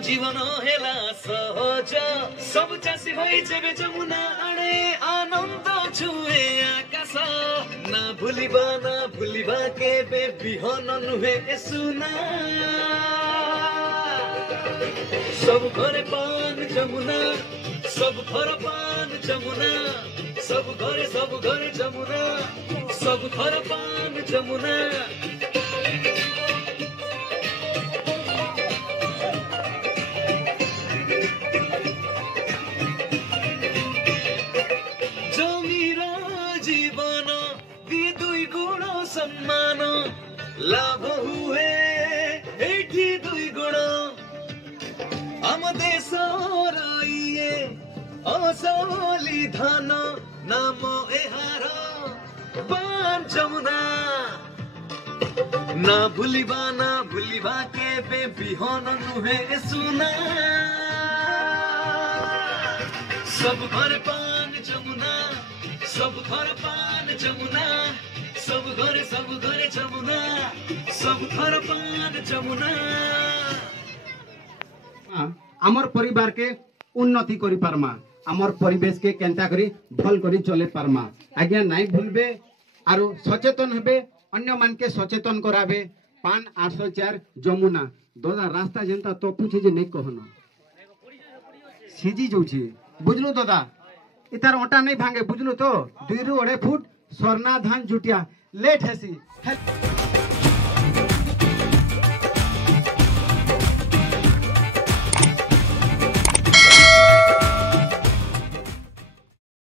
जीवन हेला सहज सब चासी भई जेबे जमुना आड़े आनंद छुए आकाश ना भूलिबा केबे बिहन नुहे सुना सब घरे पान जमुना सब घर पान जमुना सब घरे जमुना सब घर पान जमुना सम्मान लाभ हुए एठी दुई गुण आम देश रइए असली धन नाम एहार पान जमुना ना भूलिबा केबे बिहन नुहे सुना सब घर पान जमुना सब घर पान जमुना सब घरे जमुना सब घर पान जमुना। आमर परिवार के उन्नति करि पारमा आमर परिवेश के केंता करी भल करी चले पारमा आज्ञा नाइ भूलबे आरो सचेतन हेबे अन्य मान के सचेतन कराबे पान 804 जमुना दादा रास्ता जेंता तो पूछे जे नै कहनो सिजी जोछि बुझलो दादा इतार ओटा नहीं भांगे बुझलो तो 2 ରୁ 2.5 फुट स्वर्णा धान जुटिया लेट हेसी